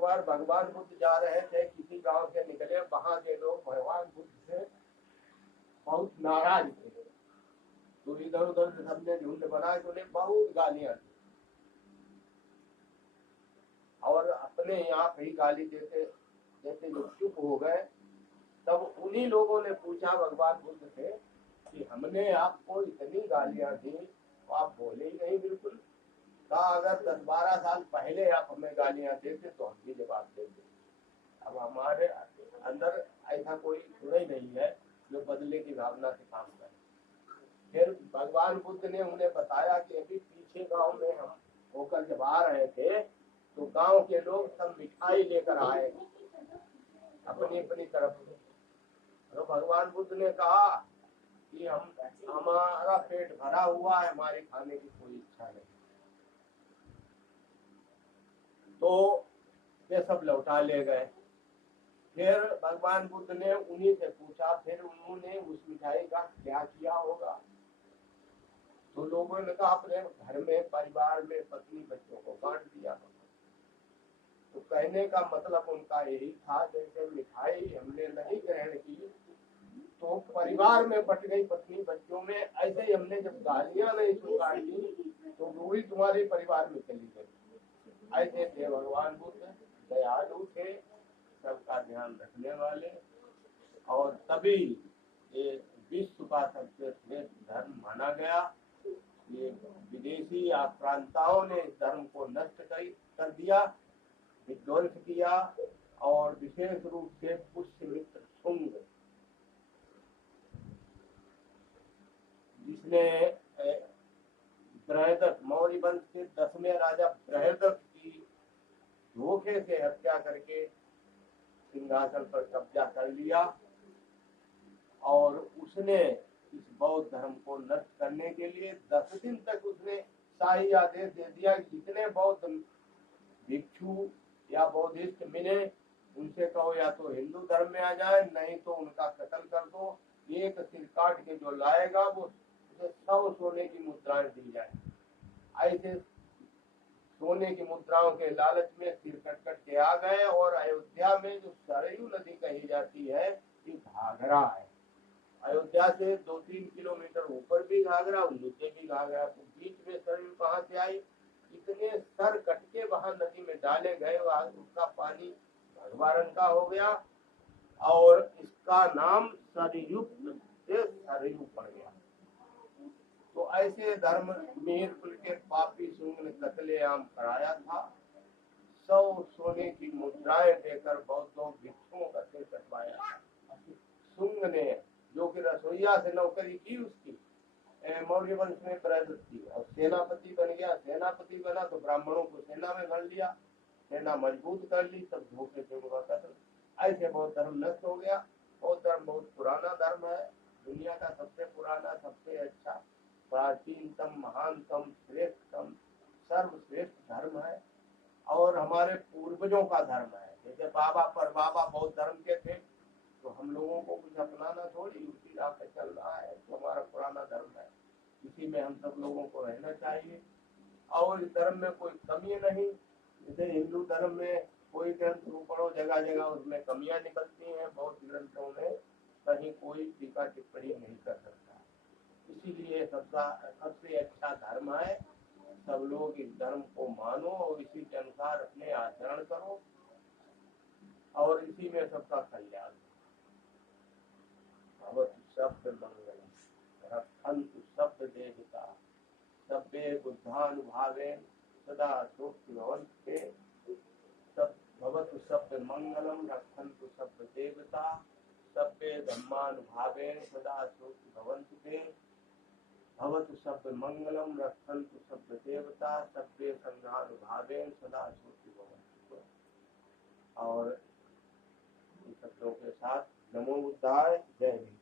बार भगवान बुद्ध जा रहे थे, किसी गांव से निकले, वहां के लोग भगवान बुद्ध से बहुत नाराज थे। तो इधर उधर से सबने झुंड बना के उन्हें बहुत गालियां दी और अपने यहाँ पे ही गाली देते देते लोग चुप हो गए। तब उन्हीं लोगों ने पूछा भगवान बुद्ध से कि हमने आपको इतनी गालियां दी तो आप बोले ही नहीं बिल्कुल। कहा अगर 10-12 साल पहले आप हमें गालियां देते तो हम भी जवाब देते। अब हमारे अंदर ऐसा कोई गुण ही नहीं है जो बदले की भावना से काम करे। फिर भगवान बुद्ध ने उन्हें बताया कि अभी पीछे गांव में हम होकर जब आ रहे थे तो गांव के लोग सब मिठाई लेकर आए अपनी अपनी तरफ से। तो भगवान बुद्ध ने कहा कि हमारा पेट भरा हुआ है, हमारे खाने की कोई इच्छा नहीं। तो वे सब लौटा ले गए। फिर भगवान बुद्ध ने उन्हीं से पूछा, फिर उन्होंने उस मिठाई का क्या किया होगा। तो लोगों ने कहा अपने घर में परिवार में पत्नी बच्चों को बांट दिया। तो कहने का मतलब उनका यही था जैसे मिठाई हमने नहीं ग्रहण की तो परिवार में बट गई पत्नी बच्चों में, ऐसे ही हमने जब गालियां नहीं स्वीकार की तो रूढ़ी तुम्हारे परिवार में चली गई। ऐसे थे भगवान बुद्ध, दयालु थे, सबका ध्यान रखने वाले, और तभी ये विश्व का सबसे श्रेष्ठ धर्म माना गया। ये विदेशी आक्रांताओं ने इस धर्म को नष्ट कर दिया, विध्वंस किया, और विशेष रूप से पुष्यमित्र शुंग जिसने बृहदत्त मौर्य वंश के 10वें राजा बृहदत्त की धोखे से हत्या करके सिंहासन पर कब्जा कर लिया, और उसने इस बौद्ध धर्म को नष्ट करने के लिए 10 दिन तक उसने शाही आदेश दे दिया कि जितने बौद्ध भिक्षु या बौद्धिस्ट मिले उनसे कहो या तो हिंदू धर्म में आ जाए, नहीं तो उनका कत्ल कर दो। एक सिर काट के जो लाएगा वो उसे 100 सोने की मुद्राएं दी जाए। ऐसे सोने की मुद्राओं के लालच में सिर कट कट के आ गए, और अयोध्या में जो सरयू नदी कही जाती है ये घाघरा है। अयोध्या से 2-3 किलोमीटर ऊपर भी घाघरा और नीचे भी घाघरा, तो बीच में सरयू कहाँ से आई। इतने सर कट के वहां नदी में डाले गए, वहां उसका पानी भगवा रंग का हो गया और इसका नाम सरयुक्त से सरयू पड़ गया। तो ऐसे धर्म मीर कुल के पापी शुंग ने कत्लेआम कराया था। 100 सोने की मुद्राएं देकर बौद्धों भिक्षुओं का सिर कटवाया। शुंग ने, जो कि रसोईया से नौकरी की उसकी मौर्य वंश में बृहदत्त थी, और सेनापति बन गया। सेनापति बना तो ब्राह्मणों को सेना में भर लिया, सेना मजबूत कर ली, तब धोखे से उनका कत्ल। ऐसे बौद्ध धर्म नष्ट हो गया। बौद्ध धर्म बहुत पुराना धर्म है, दुनिया का सबसे पुराना, सबसे अच्छा, प्राचीनतम, महानतम, श्रेष्ठतम, सर्वश्रेष्ठ धर्म है, और हमारे पूर्वजों का धर्म है। जैसे बाबा परबाबा बौद्ध धर्म के थे, तो हम लोगों को कुछ अपनाना थोड़ी, उसी राह पे चल रहा है। तो हमारा पुराना धर्म है, इसी में हम सब लोगों को रहना चाहिए, और इस धर्म में कोई कमी नहीं। जैसे हिंदू धर्म में कोई ग्रंथ पढ़ो, जगह जगह उसमें कमियां निकलती हैं, बौद्ध ग्रंथों में कहीं कोई टीका टिप्पणी नहीं कर सकता। इसीलिए सबसे अच्छा धर्म है। सब लोग इस धर्म को मानो और इसी के अनुसार अपने आचरण करो, और इसी में सबका कल्याण। भवतु शब्द मंगलम रक्षन्तु शब्द देवता सभ्ये बुद्धानुभावेन सदा सोक्ति भवन्ते। भवतु शब्द मंगलम रक्षन्तु शब्द देवता सभ्ये धम्मानुभावेन सदा सोक्ति भवन्ते। भवतु शब्द मंगलम रक्षन्तु शब्द देवता सभ्ये संघानुभावेन सदा सोक्ति भवन्ते। और इन शब्दों के साथ नमो बुद्धाय, जय हिंद।